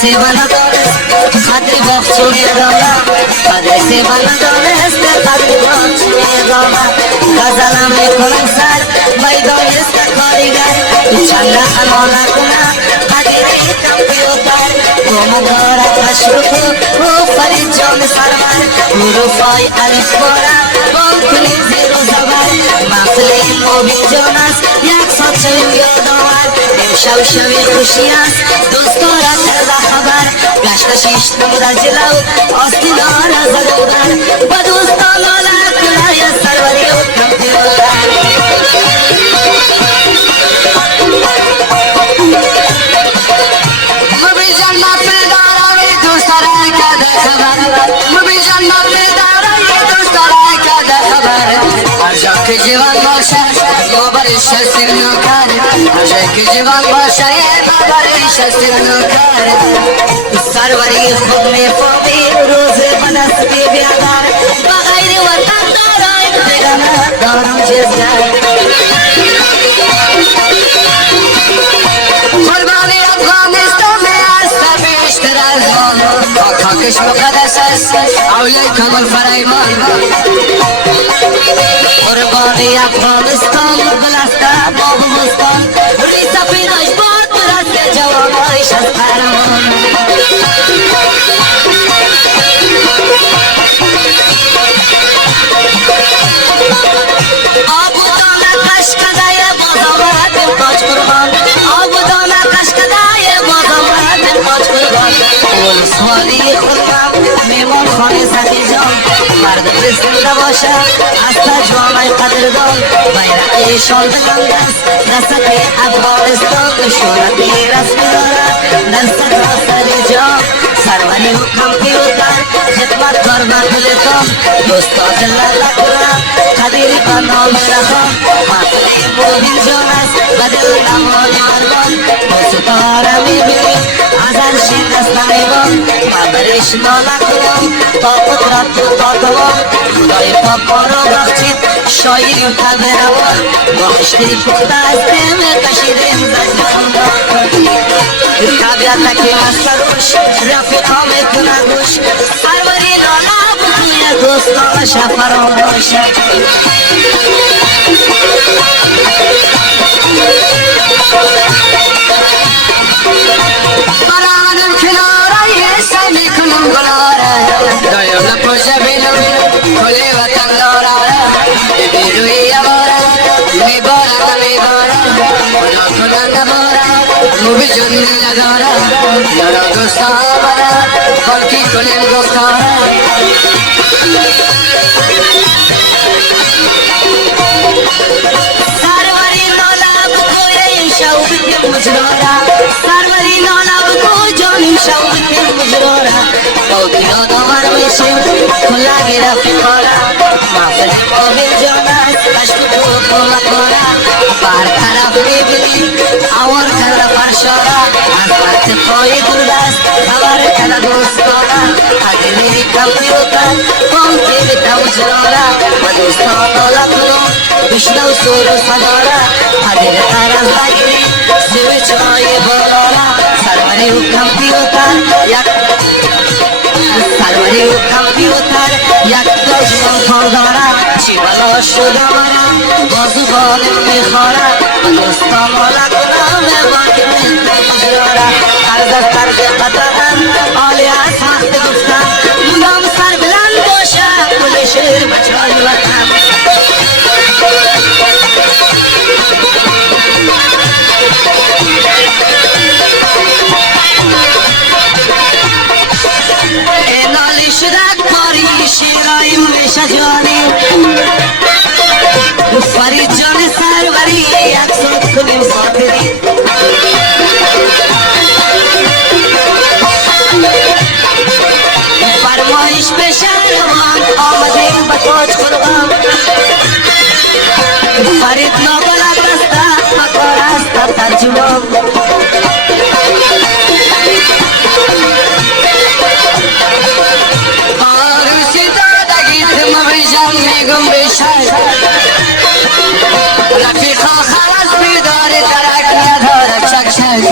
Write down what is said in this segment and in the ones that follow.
से बना खातिर बख्श में गाना कदर से बना खातिर बख्श में गाना गजला में कोलंसार बैदोलिस का कारीगर चंदा अनोला कुना खातिर कंप्यूटर कोमदरा अशरफ वो फरिजोन सरवर रूफाई अलिफोरा बोलकुली जीरो जबर माफले मोबी जोनास एक सच्चे योदवार शव शवी खुशियास दोस्तों रात खबर गश्तशीश नमरा जिलाओ अस्तिनार जरूर बदोस्ता लोला कुलाया सरवरी कंप्यूटर मुबी जन्नत में दारा में दोस्तारा का खबर मुबी जन्नत में दारा ये दोस्तारा का खबर अर्जा के जीवन बाशा बाबरिश सिरनकार अर्जा के जीवन बाशा बाबरिश सिरनकार सरवरी खुद में पापी रोज़े बनस के ब्यागार बगैर वतन दारा बेगाना दारा जिसगार कुर्बानी अफगानिस्तान में आस्था बेशतराज खाकिश मुक़द्दस औले कमल फराइमान कुर्बानी अफगानिस्तान बलस्ता बाबुस्तान रिसा पिराज बात रास्ते जवान आयशा फरामान आबू दाना कशकदाए बाज़ावात पाँच कुर्बान आबू दाना कशकदाए बाज़ावात पाँच कुर्बान बोल साली खुदाम मेमोन खाने साथी जान मर्द जिंदा बाशा आस्था जवान कदरदान बैरा ऐशाल दंगस रसते अफगानिस्तान शोरते रस्मिदारा नरसत आसरे जान सरवरी कंप्यूटर खिदमत करना खुलेता दोस्तों जल्ला लकुरा खदीरी का नाम रखा मातले मोबिल जोनस बदल नामान मारवान सितारा में भी आज़ाद शिंदस नाइवान माबरिश नाला कुलाम ताकत रातु ताकवान खुदाई पापारा बख्शित शायरी उठावेरावान बख्शती पुख्तास्ते में कशीरें ज़जमाना काबियात के मस्तरूश रफ़ीक़ा में कुनागुश सरवरी नाला बुनिया दोस्तों शफरोश Baranın kenara yesemi kulungulara Doyumla poşa benim kule vatanlara Biru yamara mi bara Ona kulanda bara Mubi cunla gara Yara dosta bara Balki kulem dostara Sarvari nolab ko ye shauq ke mujrora Sarvari nolab ko janim shauq ke mujrora Tokyo damar meshim khula gira fikora Mafle mobil jonas kashtu ko makora Par taraf bibli awar kara parshora Asbat koi durdas khabar kara dostora Agni computer konti bita mujrora Dostona lakno Vishnu Suru Sadara Hadir Taras Bagri Sivichoy Bolora Sarvari computer Yak Sarvari computer Yak Dojman Khordara Chivalo Shudamara Bozu Bolim Mikhara Dostona lakno Me Bakri Mujrora Arzat Tarze Qataran Aliya Sakht Guftan Mudam Sar Bilan Bosha Kule Shir Bachal Vatan Enali şudak mari şirayim ve şajani Farid jane sarvari aksot kulim satiri Farmoiş peşarvan amadim bakoç kurban Farid nogola rasta makorasta tarjumam रफीक़ा खास भी दौरे तरक्या धोर चक्षक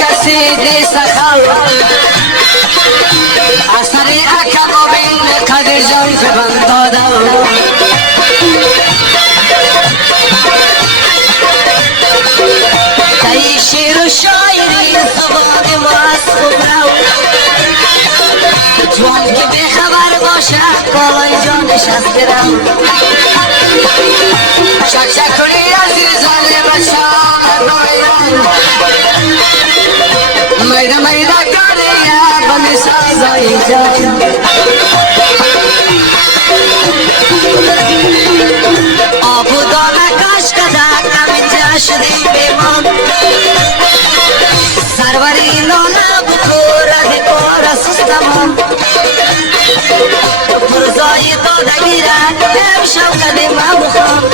کسی دیست خال اثری اکا بین قدر جان فبن دادم تایی شیر و شایری زبان ماست خوب رو جوان که بخبر باشه کالای جانش از گرم چک چک کنی عزیزان بچه میده میده کاری بمی سازایی جان آبو دانه کاش کدک همینجا شدی بیمان سروری نانا بکور ادی کور سستمان مرزایی داده گیره امشب قدیم بخوام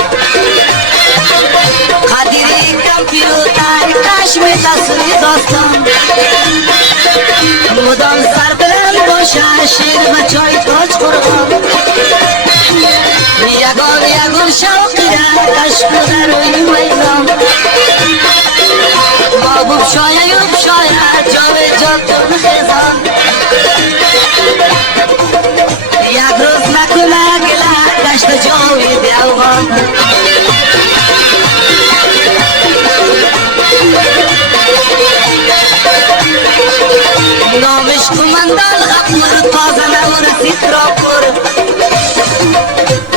قدیری کمپیوتر کشمی تصوری داستان مدام سر بلند باشه شیر و چای تاج قربان یگان شوقی را کشک در روی میدان بابو بشاید جاوه جاتون خیزان یک روز نکنه گله گشت جاوی بیاوان نامش کماندان غفور تازه نورسید راپور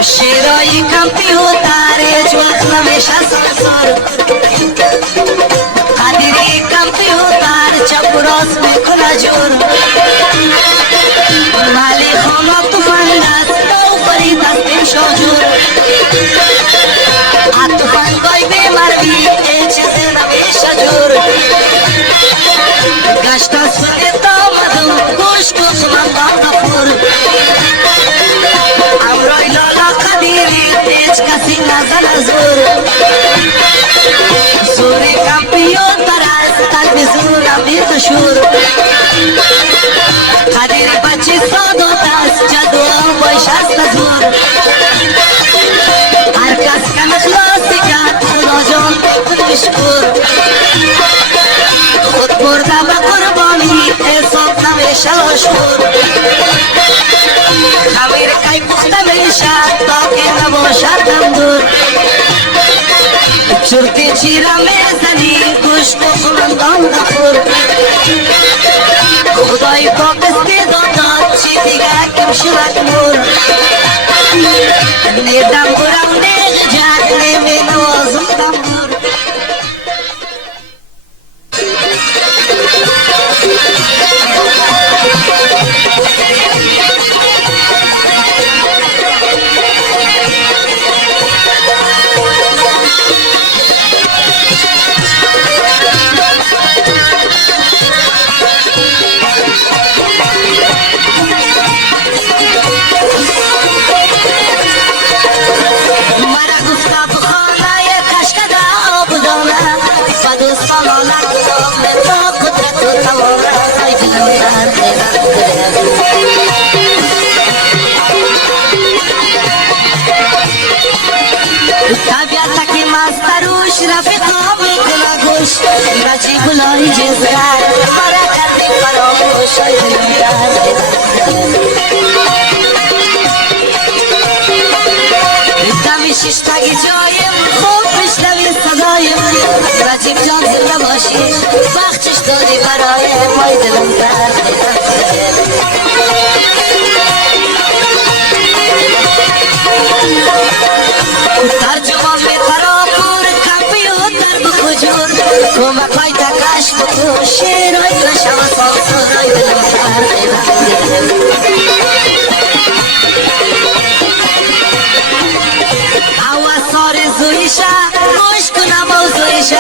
شیرایی کمپیوتر جوخ نمیشه سانسور قدیری کمپیوتر چپ و راست میکنه جور ولی خانه توفنگ است نو فرید است این شاجور اتوفنگای بیمروی این چیزی نمیشه جور گشت از فقید آمدم گوش گوش من غفور امرای لالا قدیری هیچ کسی نزن زور زوری کمپیوتر است قلب زورم بیت شور قدیری بچی سادات است جدو بایش است زور هر کس کم اخلاصی کرد خدا جان خودش کور خود برده به قربانی حساب نمیشه لاشخور خمیر کئی پخته میشه تا که نباشد دم دور چرتی چیره میزنی گوش بخورندان دخور خدای پاک استعدادات چی دیگه کم شود مور نیدم برم نیغ جد نمی نوازم دم دور طبیعت کی مستروش رفیقا میکنه گوش بچی گلای جزرر مرا کردی فراموش دمی ششتگی جایم خوب بشنوی صدایم رجیب جان زنده باشی بخشش دادی برای مای دلم درد ترجمان می تراپور کمپیوتر بکجور کمکای تکش بکو شیرای کشم سانسورای دلم درد سار زویشه خوش کنم موضوعیشه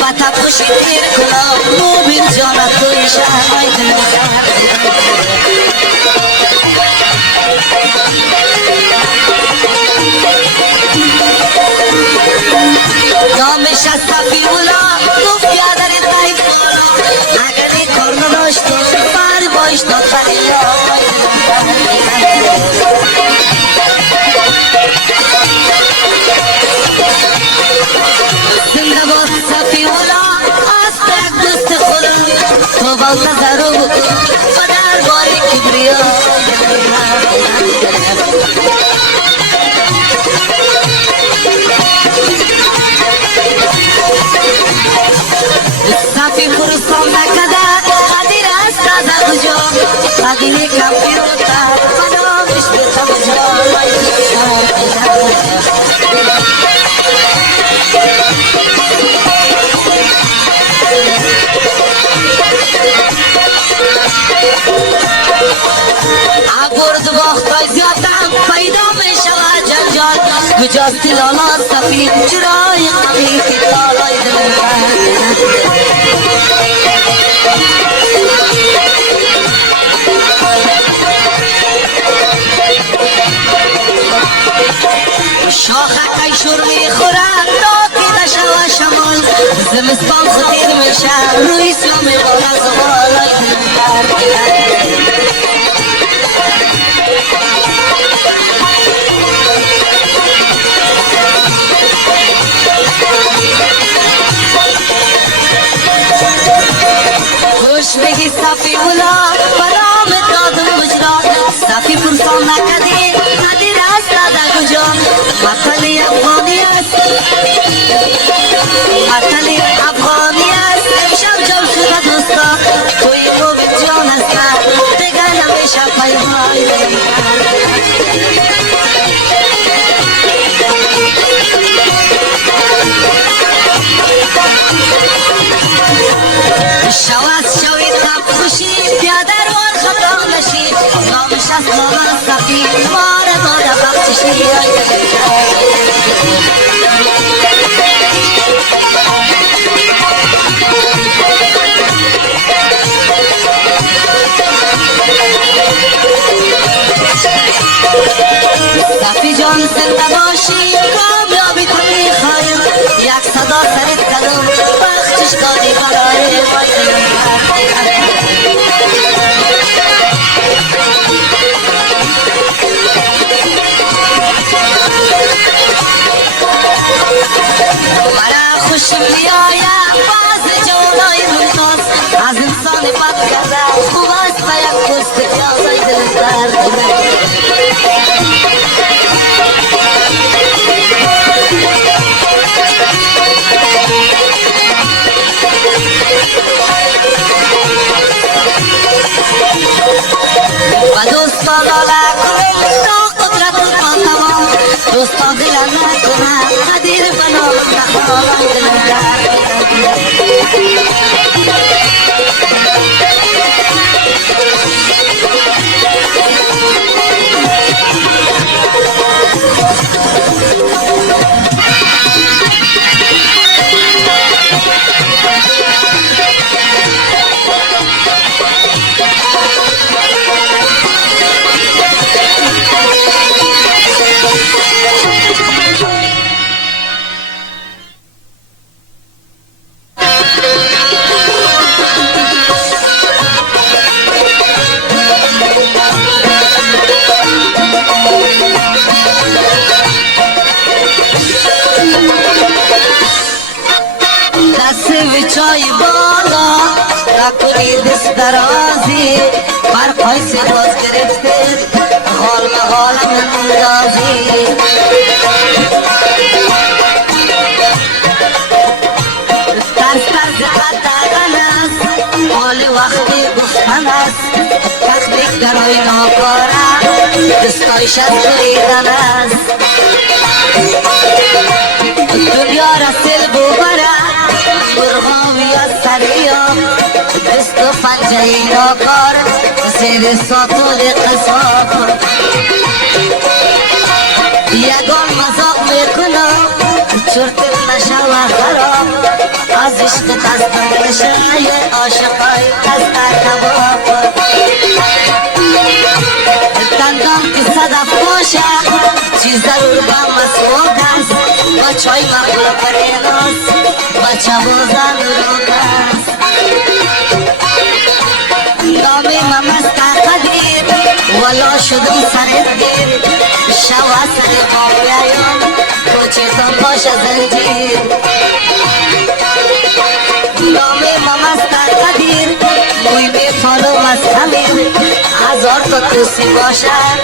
و تپوشی تیر کنم موبین جانت تویشه های دلم نامش از صفی اولا گفت یادر تایی بالا اگر این کار نداشتی بر باش داد فریا های زنده باد صفی اولا آسته دوست خدا نظر بکن و در بار کبریا صفی فرستم نکده قدیر است از کجا قدیر کم بیروتا منامش بیتم جا عبرد وقتای زیادم پیدا می شود جنجال کجاست لالا صفی جرای قبیل که تالای دل شاخه شور می خورد ناکی نشوه شمال زمستان خطیر میشه روی سیام بالا زغالای خوش بگی صفی اولا برام دادم مجرا صفی فرسان نکدی قدیر است در کجا مطلی افغانی است مطلی افغانی است امشب جمع شده دوستا توی رو جان است دیگر نمیشه پیمای شواز شوید تب خوشی پیادر وار خطا نشی نامش از نام صفی مار داده بخششی صفی جان زنده باشی کامیابی کنی خواهیم یک صدا سرت کدم بخشش دادی برای مرا خوش میآید باز جوانای ممتاز از انسان بد کرده خوب است به یک پست پیازای دلتر و دوستان لاله کنم تا قدرت ما تمام دوستان دل نکنم قدیر بنا نخواهم دلم چای بالا تکونی دست درازی بر قیسی باز گرفته غال مغالم اندازی ترس دقن است حال وقتی گفتن است تخلیق درای ناکاره دستایش از بریدن است دنیا رسل ببره برغامی از سریام دست و پنجه ناکار زیر ساطول قصاب یگان مذاق میکنم چرت نشوه خراب از عشق دستم نشه یه عاشقای دست کباب دندان که صدف باشه چیز ضرور با مسعود است با چای مخلوق پریناست با چوازن روک است نامی ممست قدیر ولا شدم سر دیر شوا سر قامیایم کوچتان باشه زنجیر نامی ممست قدیر موی از همین هزار تا توسی باشد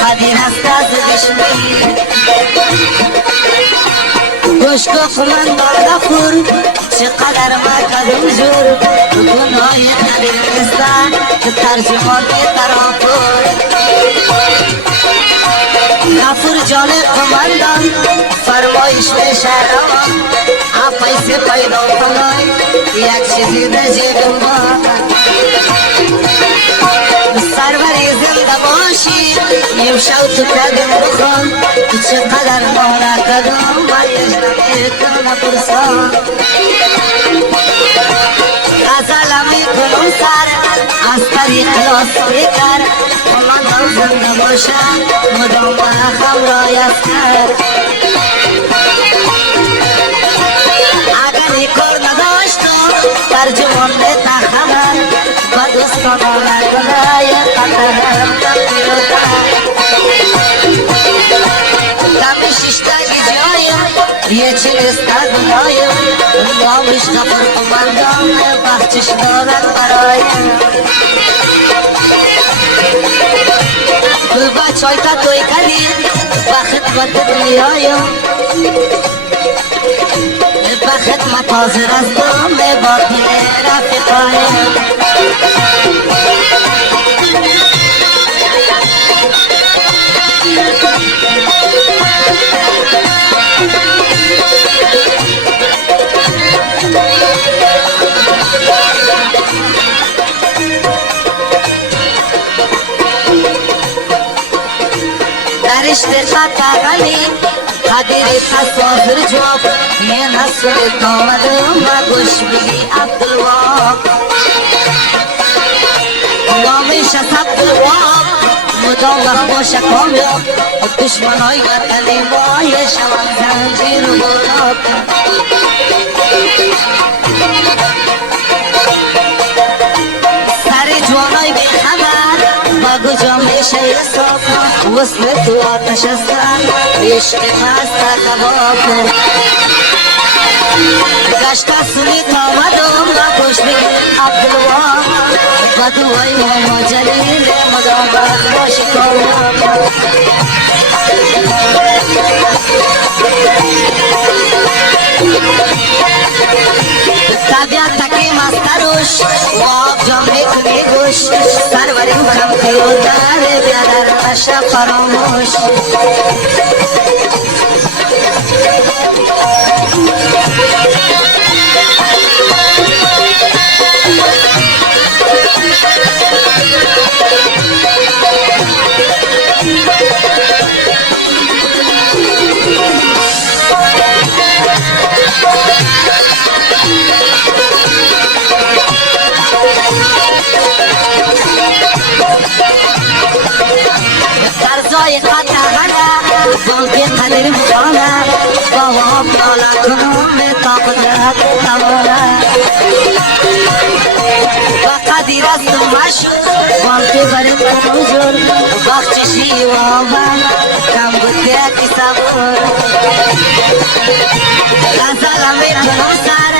خدیر است از بشمیر گشت من دار غفور چقدر مکدم جور گناهی ندیر نیستن که ترجمان ترافور غفور جان قمندان فرمایش به شهرمان پیسه پیدا کنای یک چیزی در جیب ما سروری زنده باشی نیم شو تو کدم بخون چقدر مانا کدم و یجنمی کنم پرسان غزلمی کنم سر از طریق لاس بکر من زنده باشم مدام خم رایت کرد کار نداشتم ترجمان تخمم و دوستان نکنای قدرم تبیرتر دم ششتگی جایم یه چلیسته دنایم نامش غفور قمندان بخشش دارد برایم گل بچای تا توی کدیم و خدمت دنیایم با خدمت حاضر هستم با پیر رفیقایم در اشتقاق غنی قدیر تصاویر جواب یه نسل دامدم و گوش بگی عبدالواب نامش از عبدالواب مدام وقت باشه کامیاب دشمنای وطنی مای شوان زنجیر و گلاب سر جوانای بی خبر با جامعه شیر صاف وصل تو آتش هستن عشق مست کباب گشت سنی تامدم و خوش بگیر عبدالواب و دوای ماما جلیل مدام وقت باشی کامام طبیعت تکی مستروش و آب جامعه کنی گوش سروریم کمتی و داره بیادر نشه فراموش درزای قطعه بانک قدر مخانه بابا بیالا کنم تا قدرت تمانه و قدیر است مشهور بانک برد کنم جور بخششی و آبان کم بوده اکی سبور غزلمی کنم سر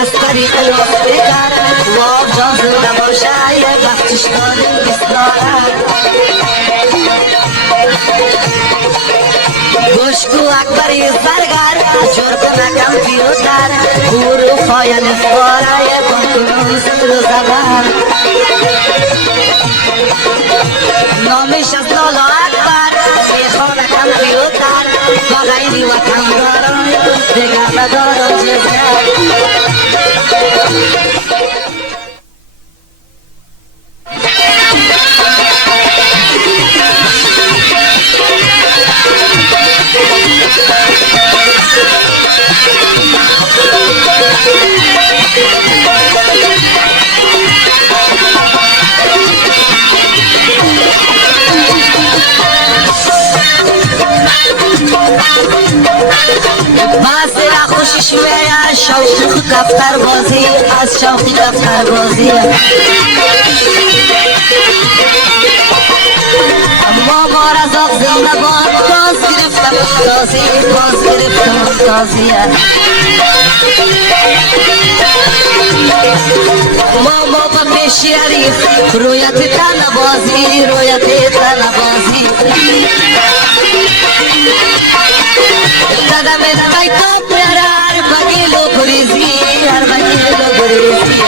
از طریق لفت بکر و آب جان زنده باشه یه بخشش داریم بسداره گوشکو اکبری زرگر جور کنه کمپیوتر گورو فایل فارای کنکنون زندر و زبر نامش از لالا اکبر میخوانه کمپیوتر با غیری وطن دارم دیگر ندارم جزگر بعضی خوشش میاد شوق دفتر بازی از شوق دفتر بازی ما بار از آب زنده باد باز گرفتم تازی باز گرفتم تازیه ماما با پیشیاری رویت تنبازی رویت تنبازی دادم دوای تو پرار بگیلو گریزی هر بگیلو گریزی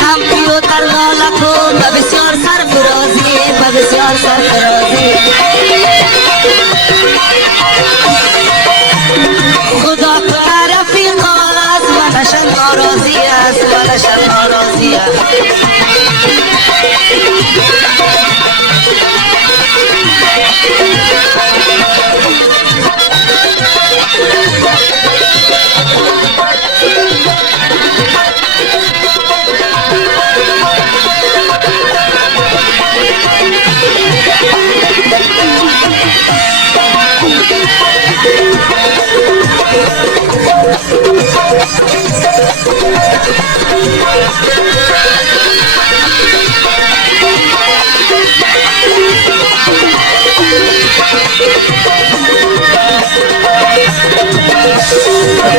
کامپیوتر لالا کو بسیار سرفرازی بسیار سرفرازی خدا تو رفیق از منشان ناراضی است منشان ناراضی است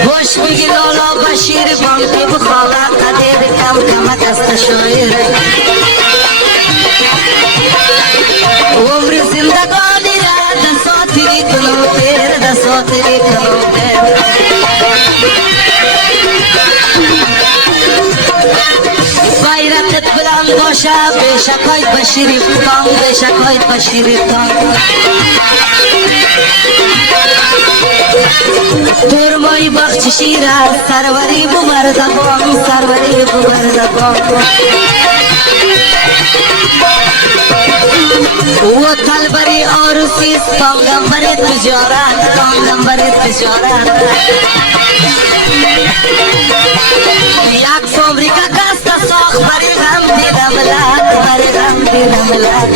خوش میگی لالا بشیر بانکی بخواهد قدیر کم کمک است شایر عمر زندگانی را دساتری کنو پیر دساتری کنو پیر غیرتت بلند باشه بشکای بشیری تان بشکای بشیری تان ترمای بخششی را سروری ببردگان سروری ببردگان و تلبری آرسی پانگمبر تجارت پانگمبر تجارت یک فابریکا کست ساخ بری غم دیدم لات بری غم دیدم لات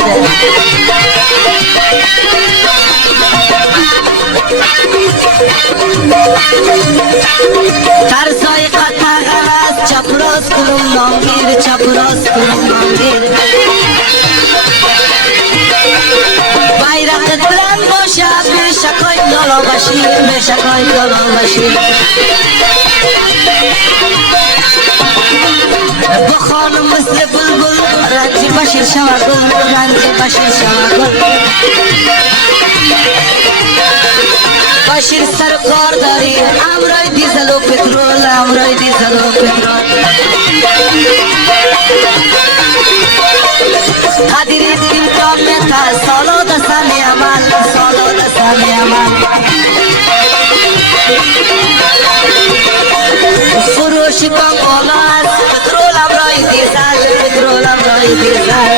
ترسای قطع غلط چپراز کنم نامگیر چپراز کنم نامگیر bayrakı bırak boşa bir şakoy dolu başı bir şakoy dolu başı bu hanım misli bulbul rancı başır şavakul rancı başır şavakul başır sarkar dari amray dizelo petrol amray dizelo petrol Kadir ettim kâmeta solo da sani amal solo da sani amal Furushi kongolas petrol amray dizal petrol amray dizal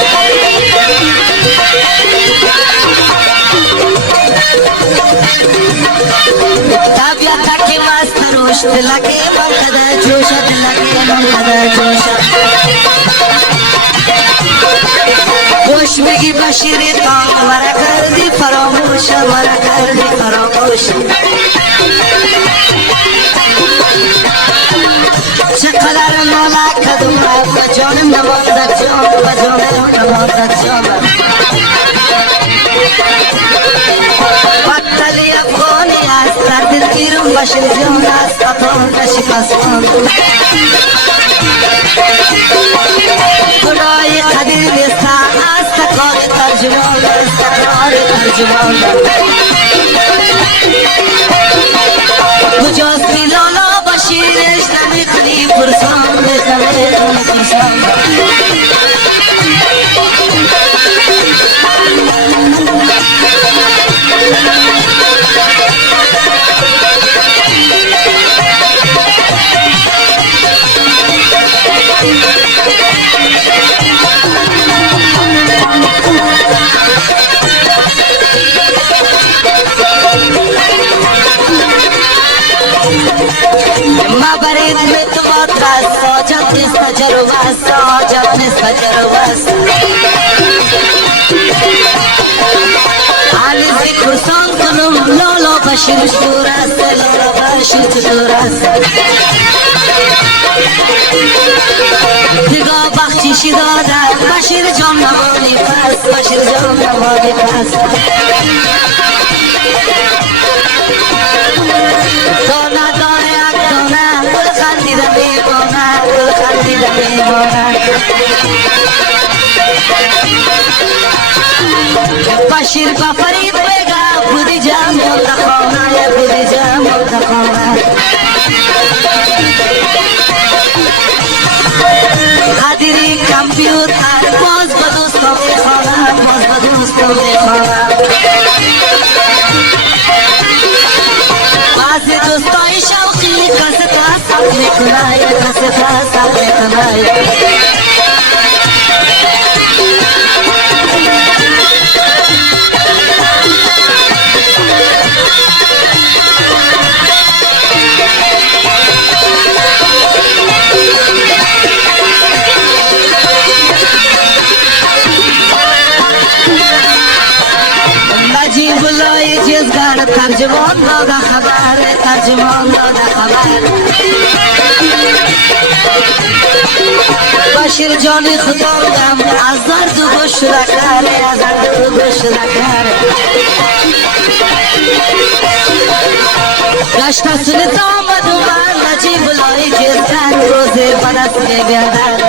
Tabiata ki mast rush dilake man kada josha dilake man kada josha خوش میگی بشیری تان مرا کردی فراموش مرا کردی فراموش چقدر نالا کدوم با جانم نماندک جان با جانم نماندک جان بطلی افغانی است در دل گیرم بشیر جان است قطار نشکستان خدای قدیر نیستم استقرار ترجمان استقرار ترجمان کجاست لالا بشیرش نمیکنی پرسان نمیکنی پرسان برید میتواد ساجت نیست جروس ساجت نیست جروس علیزی کرسان کنم لالا بشیر دور است لالا بشیر دور است دیگه بخشیشی داده بشیر جان نمانی پس بشیر شیر جان نماگی پس دانه دانه یک دانه گل خندیده میمانه گل خندیده میمانه بشیر با فرید بگه بودی جمع مندخانه بودی جمع مندخانه قدیری کمپیوتر باز با دوستم میخوانه باز با دوستم میخوانه بعضی دوستای شوقی کسی تو حساب میکنه کسی تو حساب میکنه نجیب لای جزگر ترجمان داده خبر ترجمان داده خبر بشیر جانی خداوندم از درد و گوش نکر از درد و گوش نکر گشت سنت آمد و من نجیب لای جزگر روزه بدست میگردد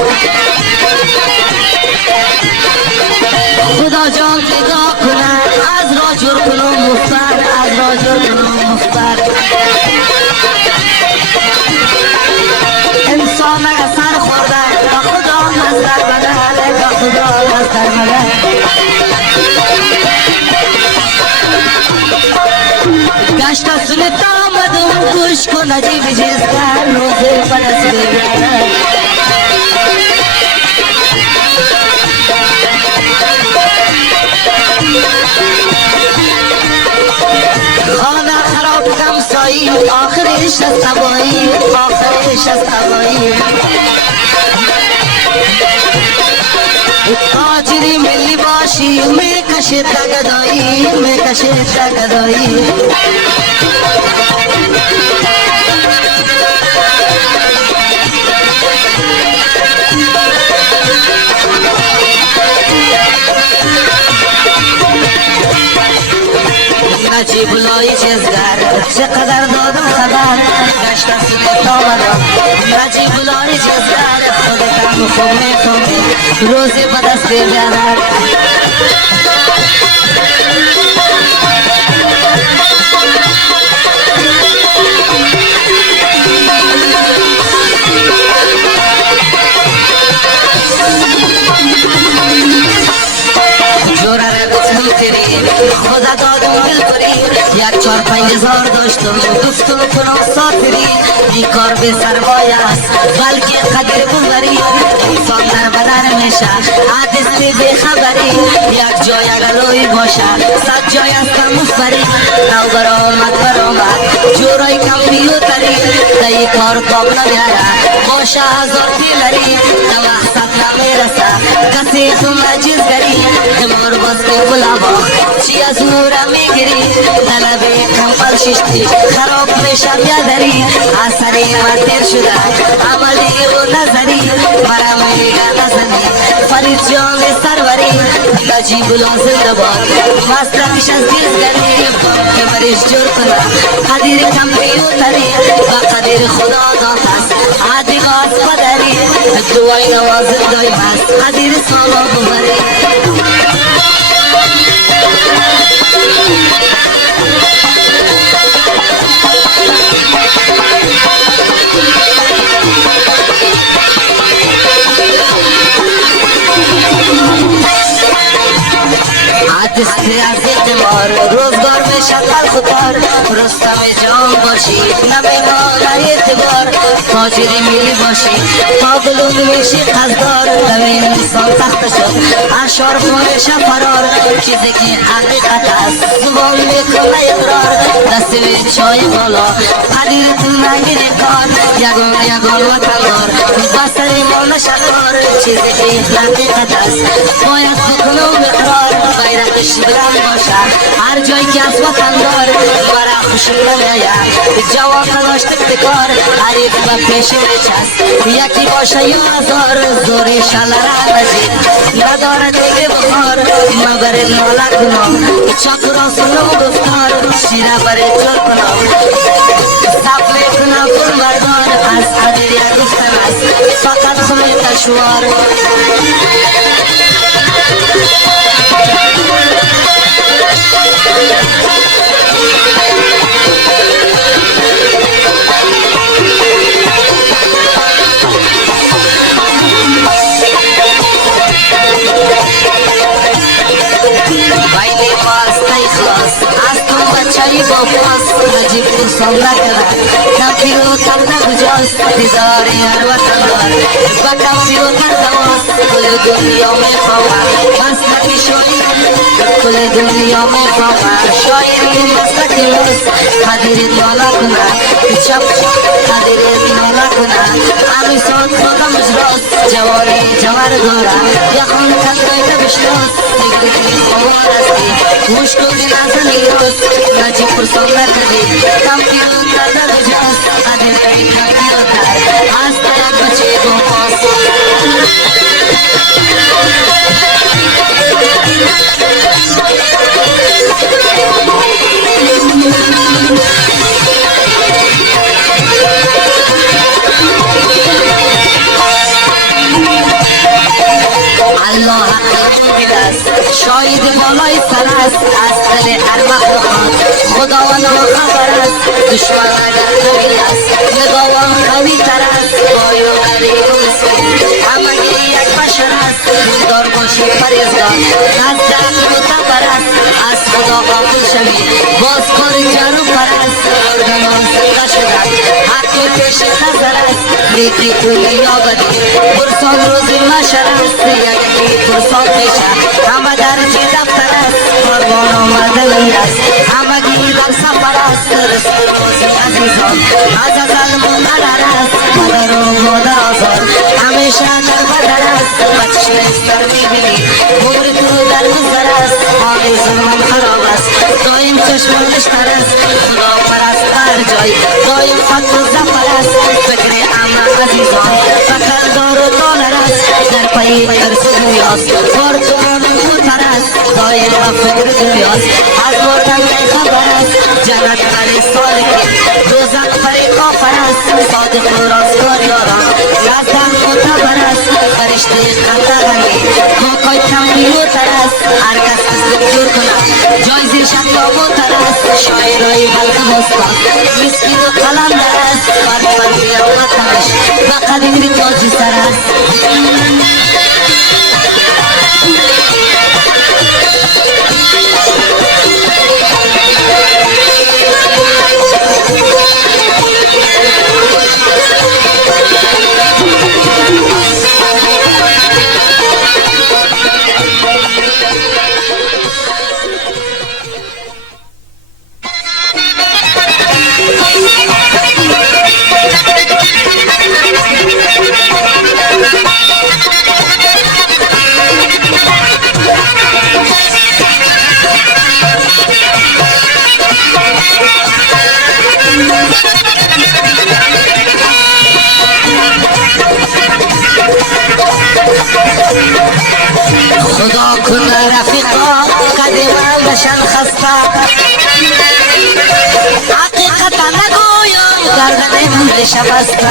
خدا جان نگاه کنه از را جور کنم مفتر از را جور کنم مفتر انسان اگر سر خورده با خدا نظر بده با خدا نظر بده گشت سنت آمدم گوش کن عجیب جزگر روزه بدست بگرده خانه خراب کمسایی آخرش از تبایی آخرش از تبایی تاجری ملی باشی میکشه تگدایی میکشه تگدایی نجیب لای جزگر چقدر دادم خبر گشت سنت آمدم نجیب لای جزگر خودتم خوب میکنی روزی بدست بیارد جوره را گفتم تیری خدا دادم دل پری یک چار پنج هزار داشتم گفتم کنم ساتری این کار به سرمایه است بلکه قدر ببری انسان در بدر میشه عادستی بخبری یک جای اگلوی باشه صد جای است مفری نو برآمد جورای کمپیوتری دی کار کام نمیاره باشه هزار تیلری نه مقصد نمیرسه کسی تو مجزگری دمار باز که گلابا چی از نورا میگیری طلبه کمپل ششتی خراب میشه بیادری اثری مرتیر شده عملی و نظری مرا میگه نزنی فرید جان سروری نجیب لازم دبار مسترکش از دیزگری که مریش جور کنه قدیر کمپیوتری و قدیر خدا داد است عادی باز پدری دوای نوازم دایم است قدیر سالا ببری عادستی از اعتبار روزگار به شکل خطار رستم جان باشی نمیمان اعتبار تاجری میلی باشی تا گلوم میشی قصدار نوین انسان تخت شد اشار خونش فرار چیزی که حقیقت است زبان میکنه اقرار دست به چای بالا قدیر تو نگیری کار یگان وطندار بسری مال شکار چیزی که حقیقت است باید بکنم اقرار بیرقش بلند باشه هر جایی که از وطندار برا خوشم نمیاید جوان داشت ابتکار حریف و پیش چست یکی باشه یا هزار زوری شلره نجید نداره دیگه بخار मगर नौला कुनाम चक्रा सुनो गुफ्तार शिरा बरे चोर कुनाम साफले कुना पुर मर्दान आस आदिरिया गुफ्तानास फकत समय तशवार Baile pasta e khas Aston bachai bofas Hajipur samla kara Kapiro tarna gujas Didare ar watandar Baka piro tardawas Kule duniya mein fawa Masla ki shoir Kule duniya mein fawa Shoir ki masla ki los Kadiri dola kuna Chap Kadiri dola kuna Ami sot khoda mujros Jawari jawar gora Yakhon kalkoy bishlos Nikri khawar asti Mushkil din azan iros Najipur samla kadi Kapiro tarda gujas Adire kapiro tar Asta yak bache go pas Allah bilas shoid bolay saras asle har makhluqat Khudawan ho khabar ast dushman agar bilas nagawan khawi taras boyo garib miskin hamagi yak bashar ast dor boshi farizgar nazdat mutabar ast as khuda ghafil shavi boz kori jaru paras organon sirga shuda haqi pesh nazar ast leki duniya badi burson rozi mashar ast yaki burson pesha hama dar je daftar ast qarban omadani ast hamagi dar safar ast rizq rozi azizon azazal muqarar ast qadaro modar azor hamesha dar badar ast bachish nestar mibini umri tu dar guzar ast holi zulman kharab ast doim chashman nishtar ast khudo parast har joy doim fathu zafar ast fikri ama azizon fakar doru dolar ast dar pai irsu dunyas fortun mutar ast doim fikri dunyas az mordan khabar ast jannat kare solikin dozak pare kafar ast sodiq rostgor yoron yazdan mutabar ast farishte qatagani mokoy tambiyu taras arkas qizlik jur kunam joyze shatlo mutaras shoiroy balq boston miskin qalam daras farfar biyat tamash baqadingri toji saras خدا کنه رفیقا قدیما بشن خسته حقیقتا نگویم گردن مونده شبسته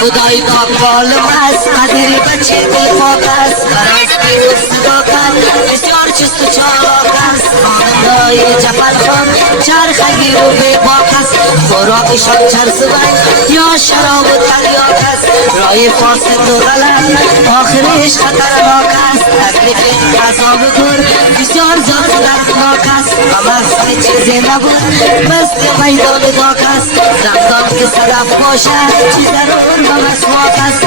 خدای پاک معلوم است قدر بچه دل پاک است براستی و صداقت بسیار چست و چالاک است خاندای جبل خان چرخگی و بی باک است خوراکشان چرسوان یا شراب و تریاک است رای فاسد و غلط آخرش خطرناک است تکلیف عذاب گور بسیار زاد دردناک است و مقصد چیزی نبود مثل میدان داک است زمدان که صدف باشد چی ضرور و مسواک است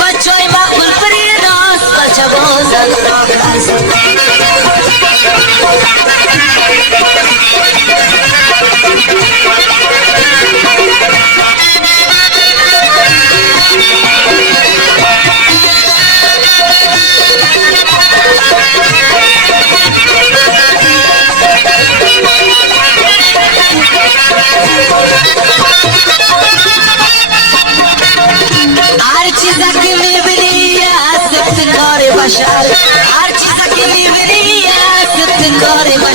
بچای مقبول فرید است بچه بازد راک است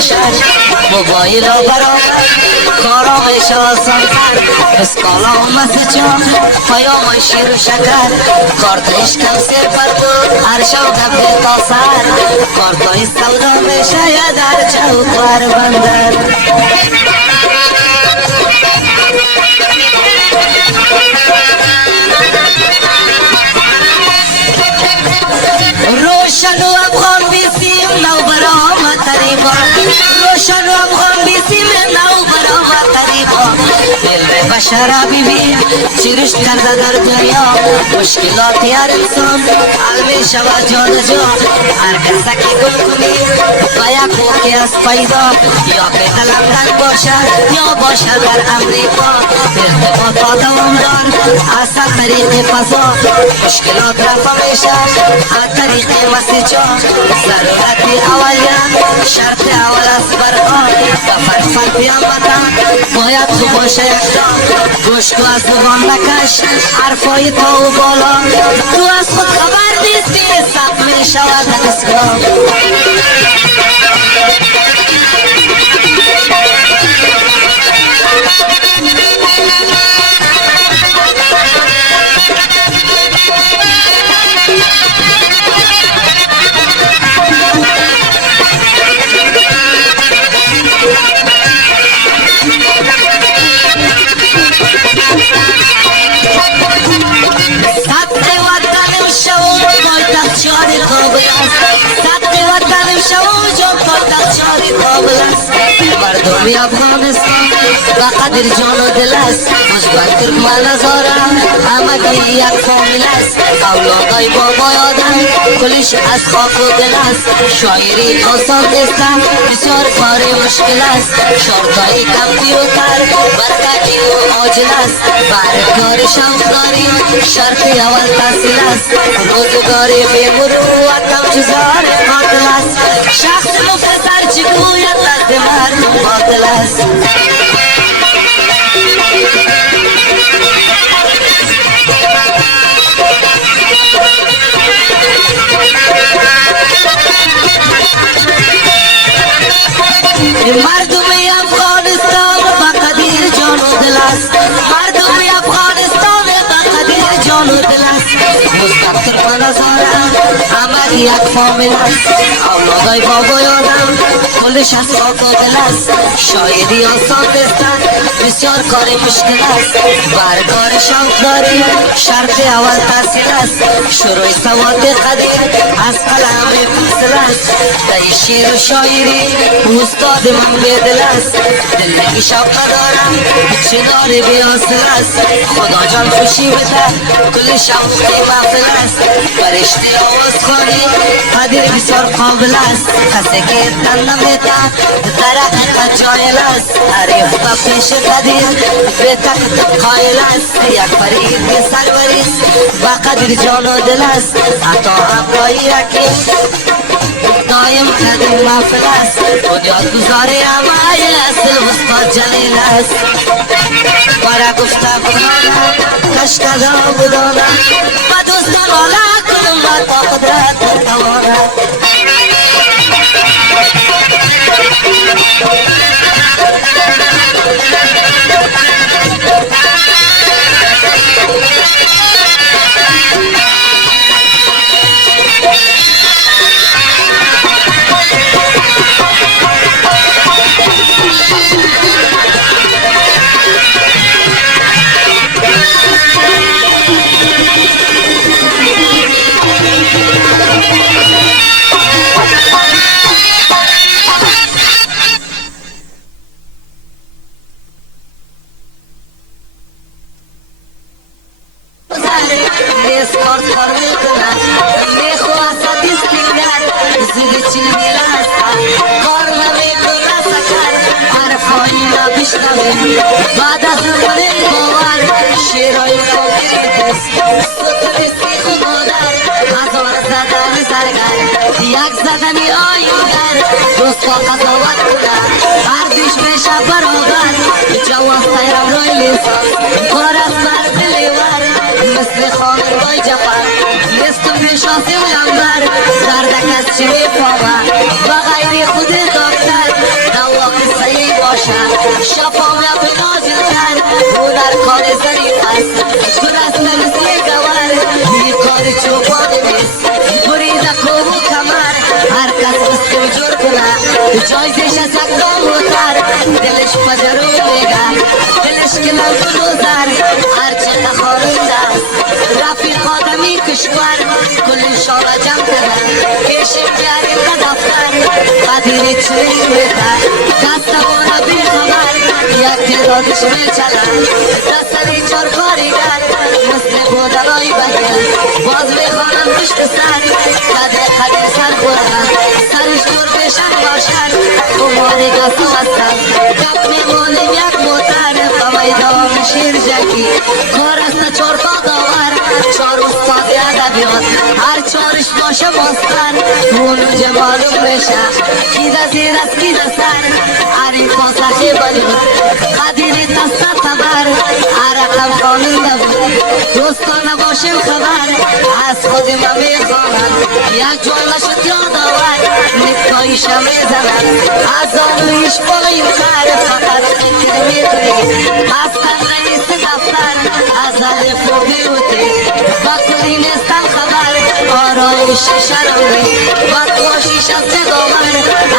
بشر موبایل و برابر کارامش آسانتر بس کالام مسیجا پیام شیر و شکر کارتش کم سر پردو هر شب دبه تا سر کارتای سودا میشه یا در چوکور بندر روشن و افغان بیسیم نو برام طریقا روشن و افغان بیسیم نو برام طریقا دل بشر بیبی چیرش کرده در دنیا مشکلات هر انسان حل می شود جا جا هر کسی که گل کنی باید موقع از پیدا یا به لندن باشد یا باشد در امریکا ارتباطات دوامدار اصل طریق فضا مشکلات رفع میشه از طریق مسیجا ضرورت اولیه شرط اول از برقا دفر فرقی آمدن باید تو باشه یکتا گوشتو از زبان نکش حرفای تا و بالا تو از خود خبر نیستی سب می شود اسکام مردمی افغانستان با قدر جان و دل است ازبک ترکمن هزاره همگی یک فامیل است اولادای بابای آدم کلش از خاک و دل است شاعری آسان است بسیار کار مشکل است شرطای کمپیوتر برکتی و عاجل است برکار شوقداری شرط اول تحصیل است روزگاری بی‌مروت هم چیزار قاتل است شخص مفسر چی گوید دست مردم باطل است مردمی افغانستان با قدیر جان و دل است مردمی افغانستان با قدیر جان و دل است مستقر به نظارم همه یک فامیل است اولادای بابای آدم کلش از خاک و دل است شاعری آسان دستن بسیار کار مشکل است برکار شوقداری شرط اول تحصیل است شروع سواد قدیر از قلم فصل است در شعر و شاعری استاد من بدل است دلگی شوق دارم چنار بیاصل است خدا جان خوشی بده کل شوقی محفل است برشته آواز خانی قدیر بسیار قابل است کسی که تن نمیده در حقیقت جایل است عریف و پیش قدیر بهتر قایل است یک فرید سربریست و قدیر جان و دل است حتی ابرایی رکیم دایم قدیم محفل است بنیاد گذاری امای اصل استاد جلیل است برا گفته بودانا کشکدا بودانا و دوستان والا کنم و تا قدرت نتوانا اسپورت کار میکنن میخواست دیستیگر زیر چی میلاستا کار نمیکنه سکر حرفایی نبیشنوی بعد از من باور شیرای فاکری دست سطرسی خودمادر هزار زدن زرگر یک زدنی آیوگر دوستا قضاوت کنن هر دیش میشه برابر جواز تیرم روی لیسان کار از مرد لیور مثل خانه روی جفر مثل میشاسی و لنبر دردک از چی میفامه و غیری خود دکتر باشد شفاف نازلتر هنر کار ظریف است پر از لمسی گوهر بی کار چوپان نیست بریده کوب و کمر هر کس بسته و جور کنه جایزش از یک داموتر دلش پجرو میگه دلش که لنگون و زر هرچه خاننده است رفیق آدمی کشور کل شارع جمع کردن پیشم بیاریم به دفتر قدیری چنین میتر دستمونه بی خبر یک تعدادش میچلن دستری چار کاریگر مثل بودنای بگل باز میخوانم پشت سر قده قده سر خوردن سرش دور پیشن باشد قماری گسو هستن کپ میمونیم یک موتر به میدان شیر جنگی کار است چار تا داور چار استاد ادبیات هر چارش باشه باستن اونجا معلوم میشه کیده زیر از کیده سر عریفا سخی بلود قدیری دسته تبر عرقم خاننده بود دوستانه باشیم خبر از خودی من میخوانم یک جمله شد یاد آور نکایشم میزنم از آنویش بایم تر فقط فکر میکنی هستن رئیس دفتر از الف و بیوتی وقتی نیستن خبر آرایش شرمی وقت باشیش از دامر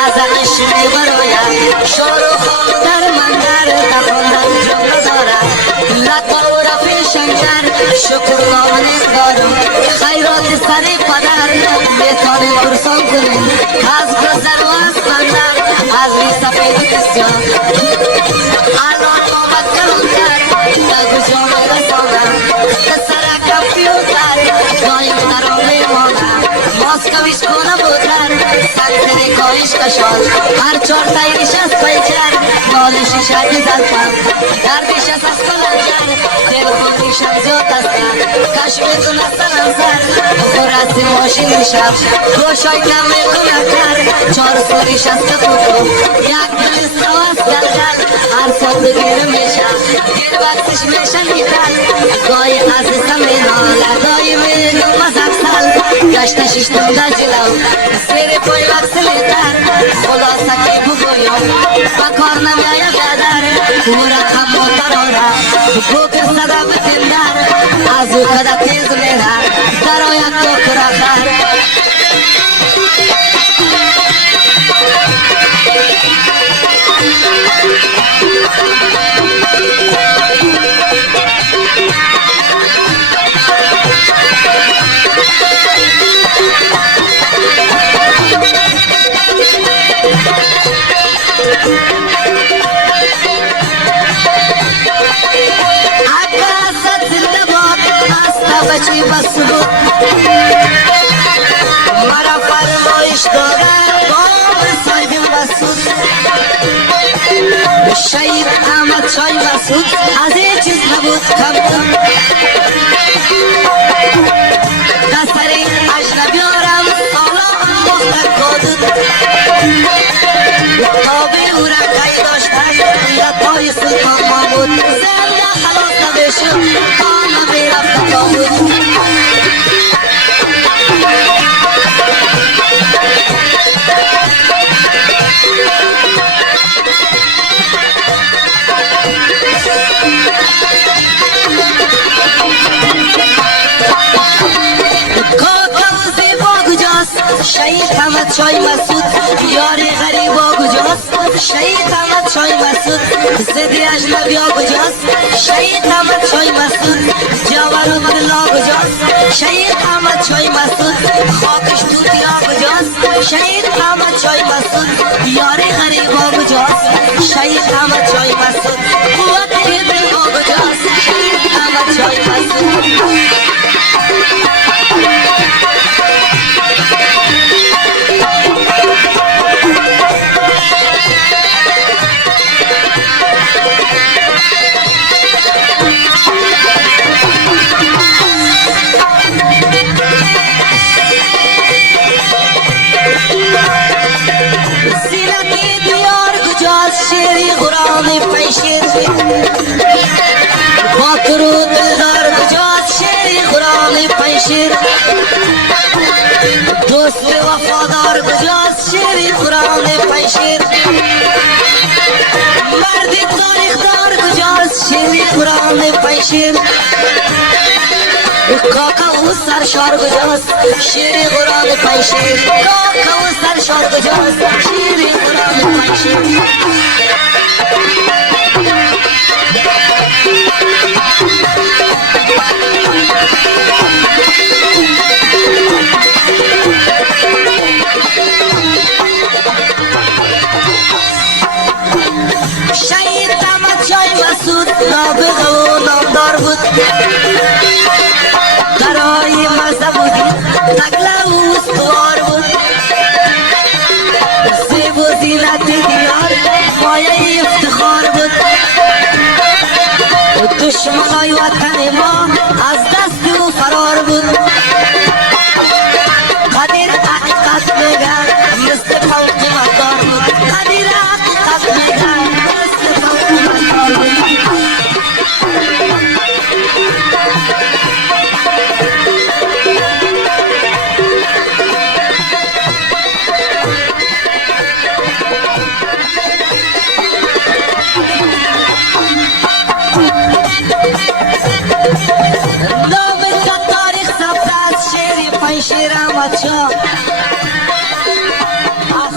از عقش میبرایم شارو خان در منظر دخوندن جمله دارم لطا و رفی شنجر شکر نامنه دارم خیرات سر پدر میتانیم برسان کنیم از گذر و از بندر از بی سفید بسیار الان آمد کلانتر بگو جامعه رسانم سر کمپیوتر دایم درام میمانم ماسکویش کنه بودر سنتری کایش کشال هر چار تایریش از پیچر نالشی شدی زلفم دردیش از کلانتر دلخونیش هم زیاد هستن کشمی کنه سلنسر خورسی ماشین میشم گوشای کم میکنه کر چار سوریش از کتوکو یک دلست و از دلدل هر سال بگیرم میشم گیر وقتش میشن میکن گای عزیزم میناله دایی میگم مزک سل گشت شیشتم در جلو سیر پای وقت میتر خلاصه که بگویم بکار نمیایه بدر پورا کم موتر آره بکر صدا بتندر از او کده تیز میره در آید تو کرخر بچی بس بود مرا فرمایش دادن بام صاحبیم بسود شهید احمد شای مسعود از این چیز نبود کم کم دستری اجنبیارم سالا مختر کادود تابه او را قید داشتن یا پای سلطان محمود زنده خلاص نمیشد کام میرفت تابود شهید احمد شای مسعود یاری غریبا کجاست شهید احمد شای مسعود زدی اجنبیا کجاست شهید احمد شای مسعود جوار و بلا کجاست شهید احمد شای مسعود خاکش توتیا کجاست شهید احمد شای مسعود یاری غریبا کجاست شهید احمد شای مسعود قوت دل کجاست شهید احمد شای مسعود شیری غرام پیشیر باکرو دلدار کجاست شیری غرام پیشیر دوست وفادار کجاست شیری غرام پیشیر شیر قرآن پیشین کاکا او سرشار گجاست شیر قرآن پیشین کاکا او سرشار گجاست شیر قرآن پیشین شهید احمد شاه مسعود نابغه و نامدار بود درای مذهب بودی تگله و استوار بود زیب و زینت دیار مایه افتخار بود دشمنای وطن ما از دست او فرار بود قدیر حقیقت میگن مثل فوق مقدار بود قدیر حقیقت میگن مثل فوق مقدار بود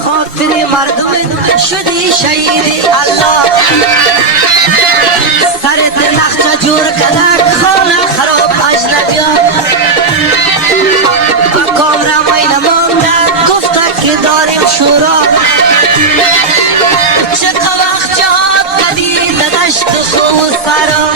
خاطر مردم شدی شهید الله سرت نقشه جور کدک خانه خراب اجنبیان با کامرا مین ماندن گفته که داریم شورا چه وقت جهاد کدی دشت خو سرا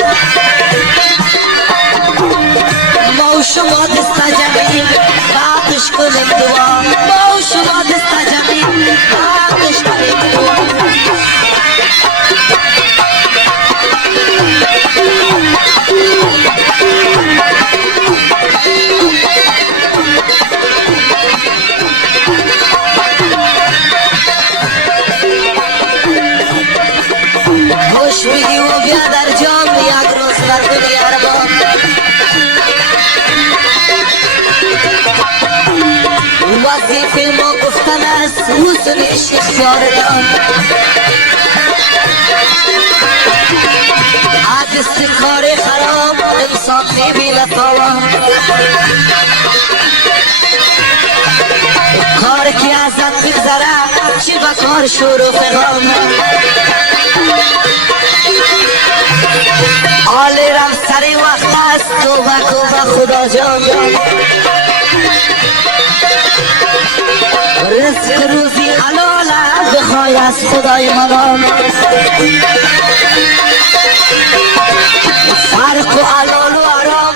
ما و شما دستا جمعیم بعدش کنیم دعا ما و شما دستا جمعیم بعدش کنیم دعا خوش میدی و بیا در جام یک روز مردم یاربان وظیفه ما گفتن است حسن اختیار دان از استکار خراب انسان میبینه تاوان کار که ازت بگذره چی به کار شروع فغان آلی رم سری وقت است توبه خدا جان رزق روزی حلاله بخوای از خدای منان فرق و حلال و حرام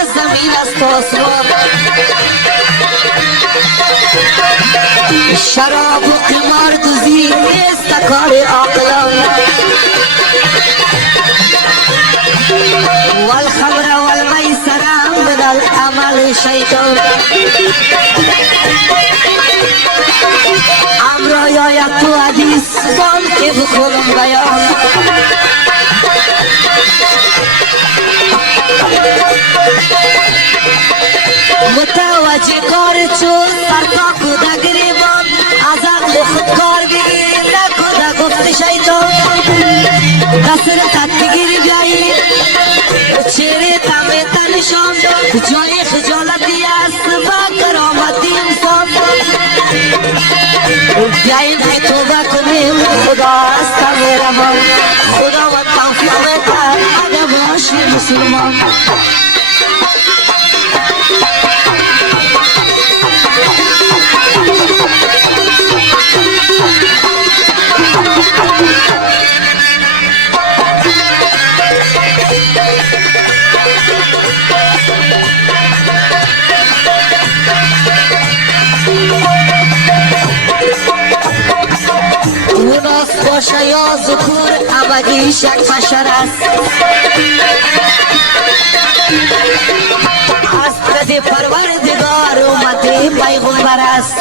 از زمین است آسمان شراب و قمار دوزی نیست کار عاقلان والخمر والمیسر من العمل شیطان امرا یاید تو حدیث بان که بکنم بیان متوجه کار چون سرتا کوده گریبان از عقل خودکار بگیر نکوده گفت شیطان قصر تدگیری بیایی چهره تمه تنشان جای خجالتی است و کرامتی انسان بیایید که توبه کنیم خدا است مهربان خدا و توفیق بهتر اگه باشی مسلمان مناس باشه یا ذکور ابدی شک بشر است از قد پروردگار امت پیغمبر است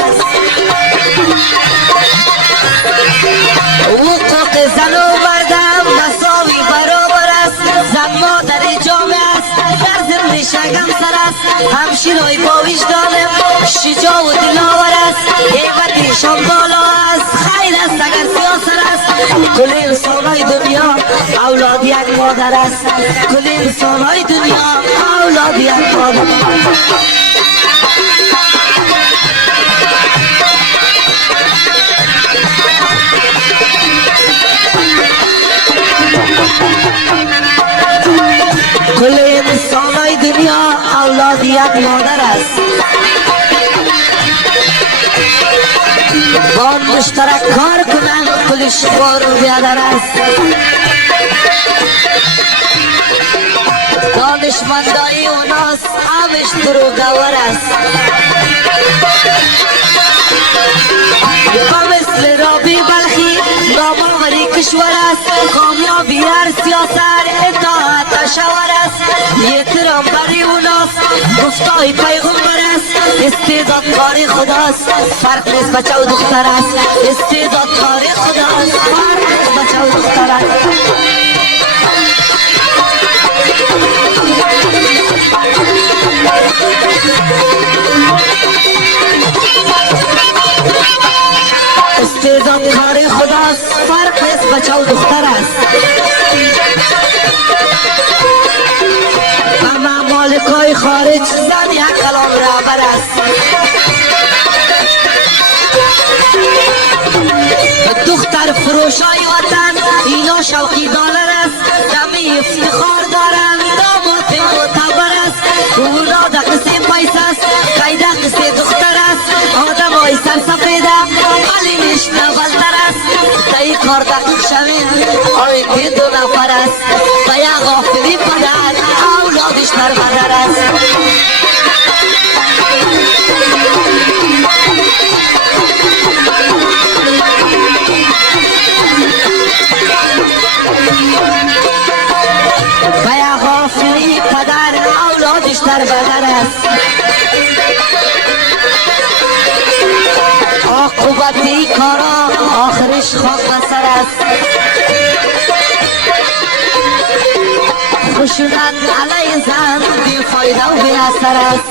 حقوق زن و مردم مساوی برابر است زن مادر جامعه است در ضمن شگمسر است همشیرای با وجدان شجاع و دلاور است هیبتشان بالا است خیر است اگر سیاست است کل انسانای دنیا اولاد یک مادر است کل انسانهای دنیا اولاد یک مادر کل انسانهای دنیا اولاد یک مادر است با مشترک کار کنن کلش بار و بیادر است دانشمندای اوناس همش دروگور است و مثل رابی بلخی نامآوری کشور است کامیابی هر سیاست اطاعت شور است احترام بری اوناس گفتای پیغمبر است استعداد کار خداست فرق نیست بچه و دختر است استعداد کار خداست فرق نیست بچه و دختر است استعداد کار خداست فرق نیست بچه و دختر است و ممالکای خارج زن یک کلام رهبر است دختر فروشای وطن اینا شوقی دلار است دمی افتخار دارم داماد معتبر است اونا در قصه پیس است قیده قصه دختر است آدم های سرسفیده ولی نشنه بلتر است تایی کار دقیق شوید آوین که دو نفر است و یک غافلی پدر اولادش در بدر است و یک غافلی پدر اولادش در بدر است عاقبتی کارا آخرش خاک بسر است خشونت علی زن بی فایده و بی اثر است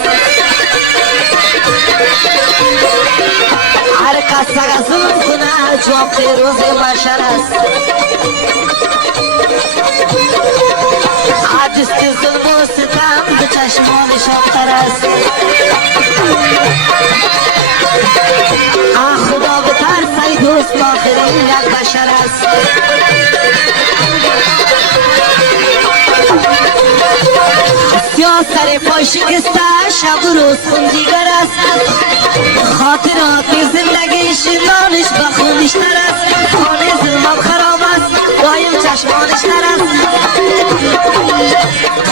هر کس اگر ظلم کنه جواب روز بشر است عجست ظلم و ستم به چشمانش آبتر است خدا به ترس ای دوست آخرین یک بشر است سیاست پای شکسته شب و روز خونجیگر است خاطرات زندگیش نانش بخونش تر است خانه ظلمم خراب است دایم چشمانش تر است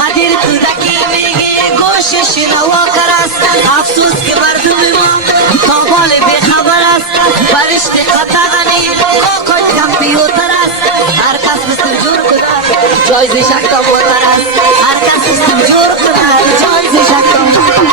قدیر کودکی میگه گوشش نواکر است افسوس که مردم ما تا بال بیخبر است برشت قطعانی کوکوی کمپیوتر است هر کس مثل جور کنه جایزش اکتا موتر است هر کس مثل جور کنه جایزش اکتا موتر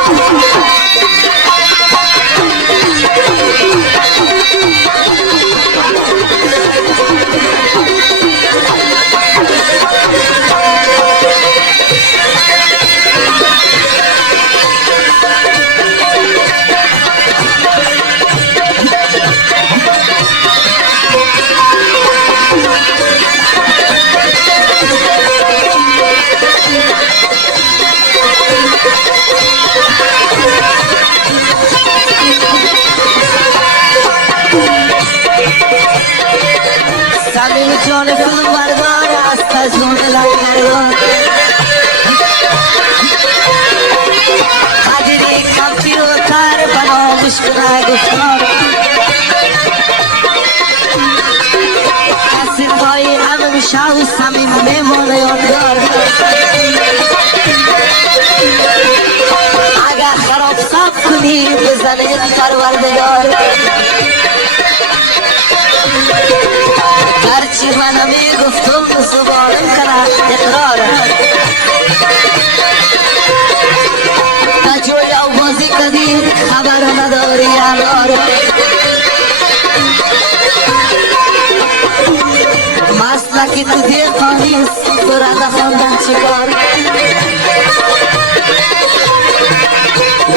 سمیم جان فیلم بردار است از جون لنگردار قدری کمپیوتر بنامش کنه گفتار کسی پای همه شو سمیم میمانه یادگار اگر خراب صاف کنی بزنه پروردگار هرچی من میگفتم زبانم کنه اقرار تا جویا بازی کردی خبر نداری یار مسلکی تو دیخانی برده خوندن چکار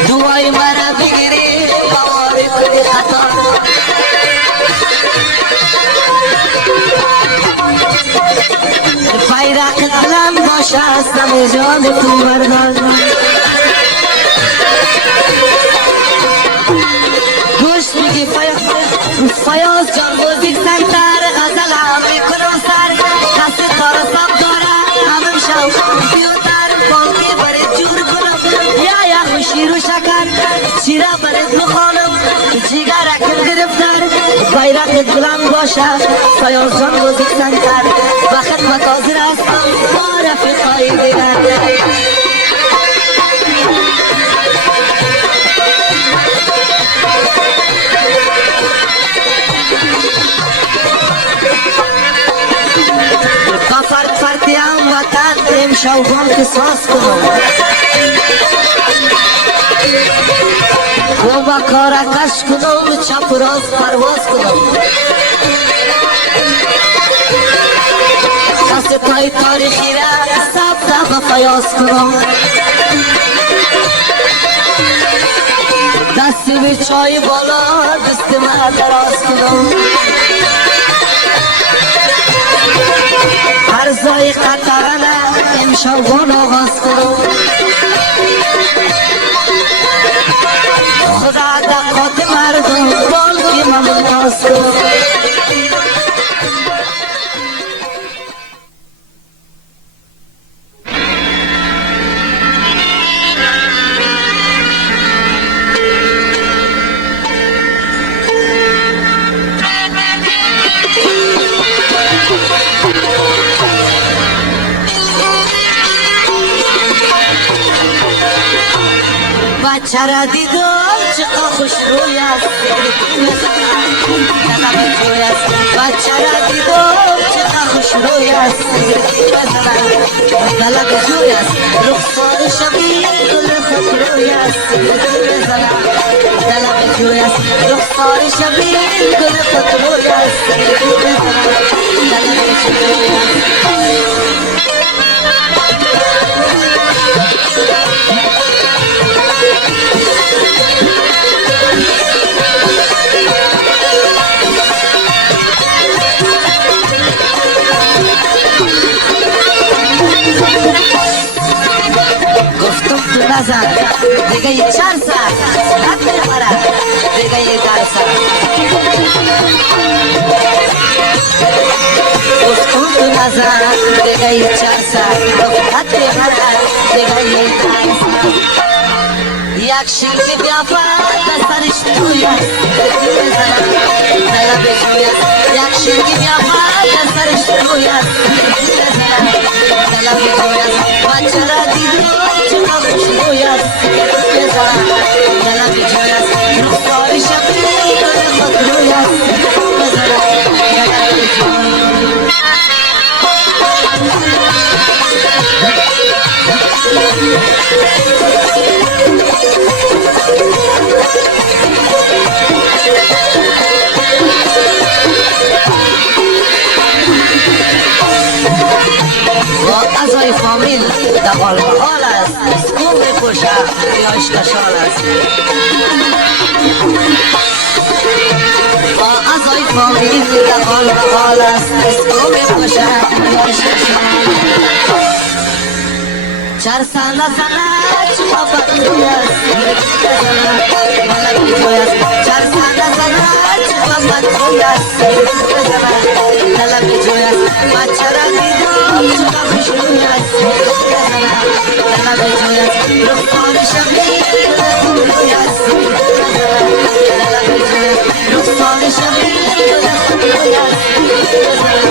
دوای مرا بگیری بواری کنی خطا بیرق دلم باشه از دم جان تو مردان گوش میگی فیاض جان موزیک سنتر غزلم میکنم سر کسی تارسم داره همم شو بیوتر بانکی برای جور کنم یا خوشی رو شکر چیره برای بخانم جیگر اکل گرفتر بیرق دلم باشه فیاض جان موزیک سنتر و خدمت حاضر هستم با رفیقای دیگر فردیم وطن دیم شوگان قصاص کنم و با کارکش کنم چپ راست پرواز کنم دست پای تاریخی را ثبت و فیاض کنم دستی به چای بالا دست ما دراز کنم هر زای قطعانه امشبان آغاز کنم خدا دقات مردم بال که من باز کنم بچه را دیدم چقدر خوش روی است بچه را دیدم چقدر خوش روی است دلق جوی است رخسار شبیه گل خود روی است دلق جوی است رخسار شبیه گل خود روی است دلق جوی است گفتم تو نزد دیگه یه 4 ساعت حد میخوره دیگه یه 10 ساعت گفتم تو نزد دیگه یه 4 ساعت حد میخوره دیگه یه 10 ساعت یک شیلکی بیافت سرش توی است دلب توی است یک شیلکی بیافت سرش توی است دلب توی است بچه را دیدم چقدر خوش روی است دلب توی است رخسار شبیه گل خود روی است دلب توی با ازای فامیل دقال محال است اسکوم میپوشه یا اشکشال است با ازای فامیل دقال محال است اسکوم میپوشه یا اشکشال است 4 سال زنه چما بدروی است ملک جوی است 4 سال زنه چما بدروی است ملک جوی است بچه را دیدم چما خوش روی است ملک جوی است رخسار شبیه گل روی است ملک جوی است رخسار شبیه گل روی است